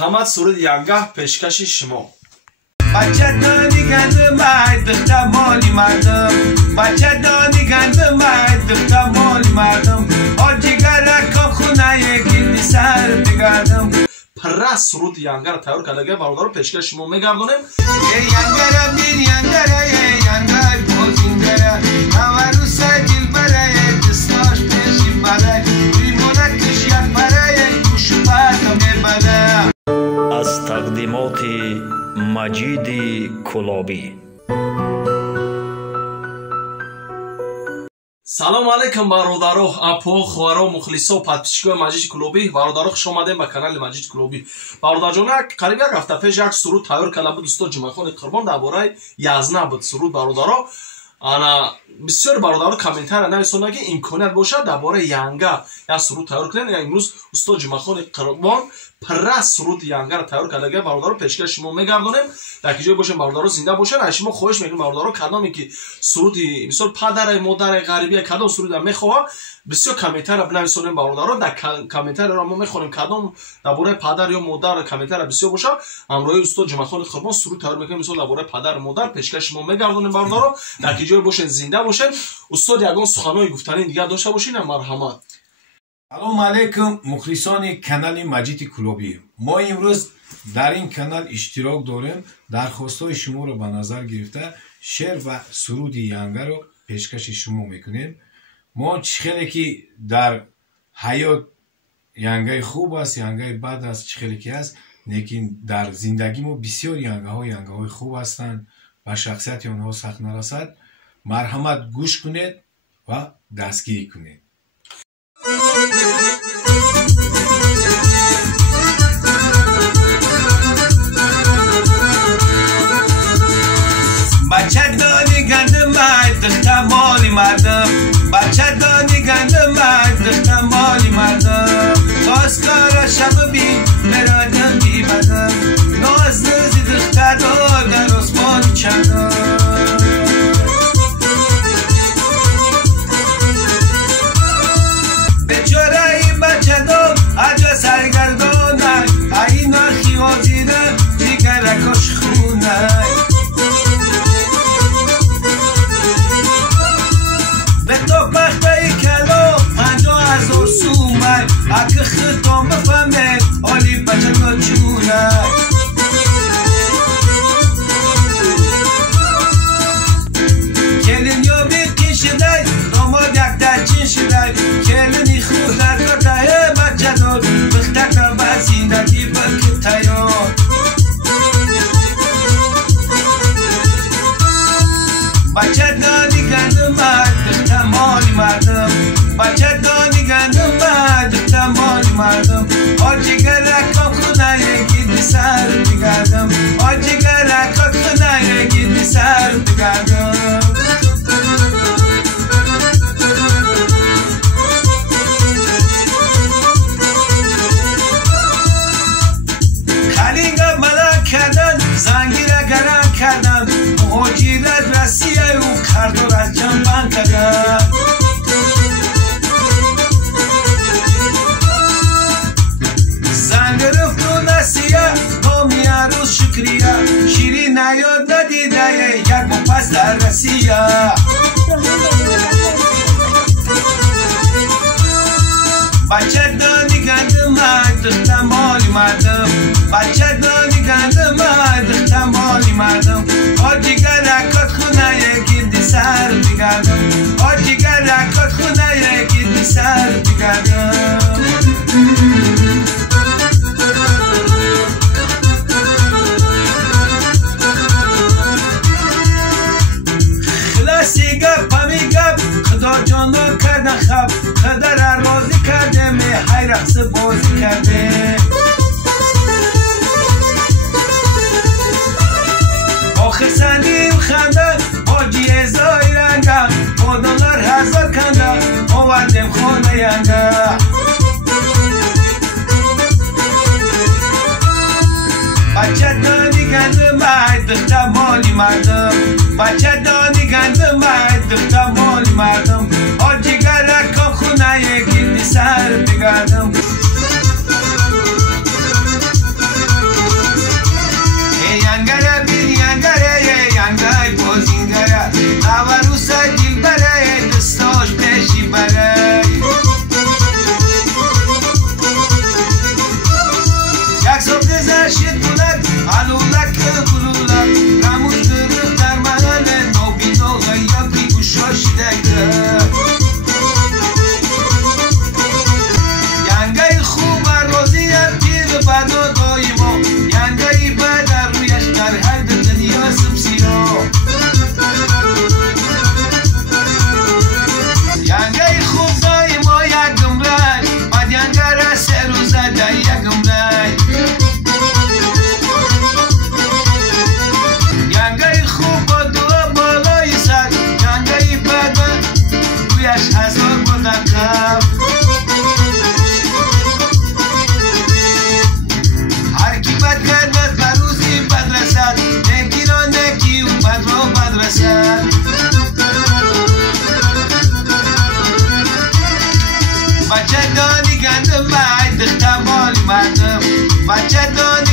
مرحمت سرود ینگه پیشکش شما. بچه دانی گنده مرد دختر مالی مردم، بچه دانی گنده مرد دختر مالی مردم، آجیگر رکا خونه گیدی سر بگردم. پره سرود ینگه را تیار کردگه برادر رو پیشکش شما میگردونیم. ینگه بین ینگه ینگه بازینگه نورو سجل برای دستاش پیشی بده بیمونکش یک برای گوش بردم بده. از تقدیمات مجید کلابی. салом алайкум бародаро, апо, хӯаро, мухлисо, подписчикои Маҷид Кулобӣ. бародаро, хуш омадем ба канали Маҷид Кулобӣ. бародарҷон, қариб як ҳафта пеш як суруд тайёр карда буд устод Ҷумъахони Қурбон дар бораи язна буд. суруд бародаро ана бисёр бародаро комментария нависонда ки имконият бошад дар бораи янга як суруд тайёр кунед. имрӯз устод Ҷумъахони Қурбон пара суруд янгаро тайёр кардаги бародаро пешкаш шумо мегардонем. дар ки ҷой бошем бародаро зинда бошанд. аз шумо хоҳиш мекунем бародаро кадоме ки суруди мисол падаре модаре ғарибия кадом суруда мехоҳа бисёр комментария бинависонем бародаро. дар комментарияро мо мехонем кадом дар бораи падар ё модар комментария бисёр боша ҳамроҳи устод Ҷумъахони Қурбон суруд тайёр мекунем. мисол дар бораи падар модар пешкаш шумо мегардонем бародаро. дар ки ҷой бошен зинда бошен. устод ягон суханои гуфтании дигар дошта бошин. марҳамат. салому алайкум мухлисони канали Маҷиди Кулобӣ. мо имрӯз дар ин канал иштирок дорем. дархостҳои шуморо ба назар гирифта шеър ва суруди янгаро пешкаши шумо мекунем. мо чӣ хеле ки дар ҳаёт янгаи хуб аст, янгаи бад аст, чӣ хеле ки аст, лекин дар зиндагӣ мо бисёр янгаҳои хуб ҳастанд. ба шахсияти онҳо сахт нарасад. марҳамат, гӯш кунед ва дастгирӣ кунед. بچه دانی گنده مرد دختر مالی مردم، بچه دانی گنده مرد دختر مالی مردم، خواستگارا شب بی مرادم بی بدم، ناز نزی دختر دار در آسمان چندم. بیچاره این بچه دار عجا سرگردانه این نرخی وازیده دیگر رکاش خونه. به تو بخته کلو 50,000 سومه اگه خطام بفهمه آلی بچه تا چونه. کلین یا بیقی شده داماد یک درچین شده کلینی خود در کارده بچه دار بخته که به زندگی بکر تیار. بچه دانی گنده مرد دختر مالی مردم، بچه دانی گنده مرد دختر مالی مردم، آجیگر رکاب خونه گیدی سر بگردم، آجیگر رکاب خونه گیدی سر بگردم. خلیگا ملک کردن زنگیره گرم کردن مهاجرت رسیه و کردار از جنبن کردن. زنگ رفت و نسیه نامی عروس شکریه شیری نیاد ندیده یک مپس در رسیه. بچه دانی گنده مرد دختر مالی مردم، بچه دانی گنده مرد دختر مالی مردم، آجیگر رکات خونه گیدی سر بگردم، آجیگر رکات خونه گیدی سر بگردم. خلاصی گپ همی گپ خدا جانا کردن خب خدا را راضی کرده می های رقص بازی کرده. آخر سندیم خنده باجی ازای رنگه بادانlar هزار کنده آوردیم خانه ینگه. بچه دانی گنده مرد دختر مالی مردم، بچه دانی گنده مرد دختر مالی مردم، آجیگر رکاب خونه گیدی سر بگردم. اومدم و جدانی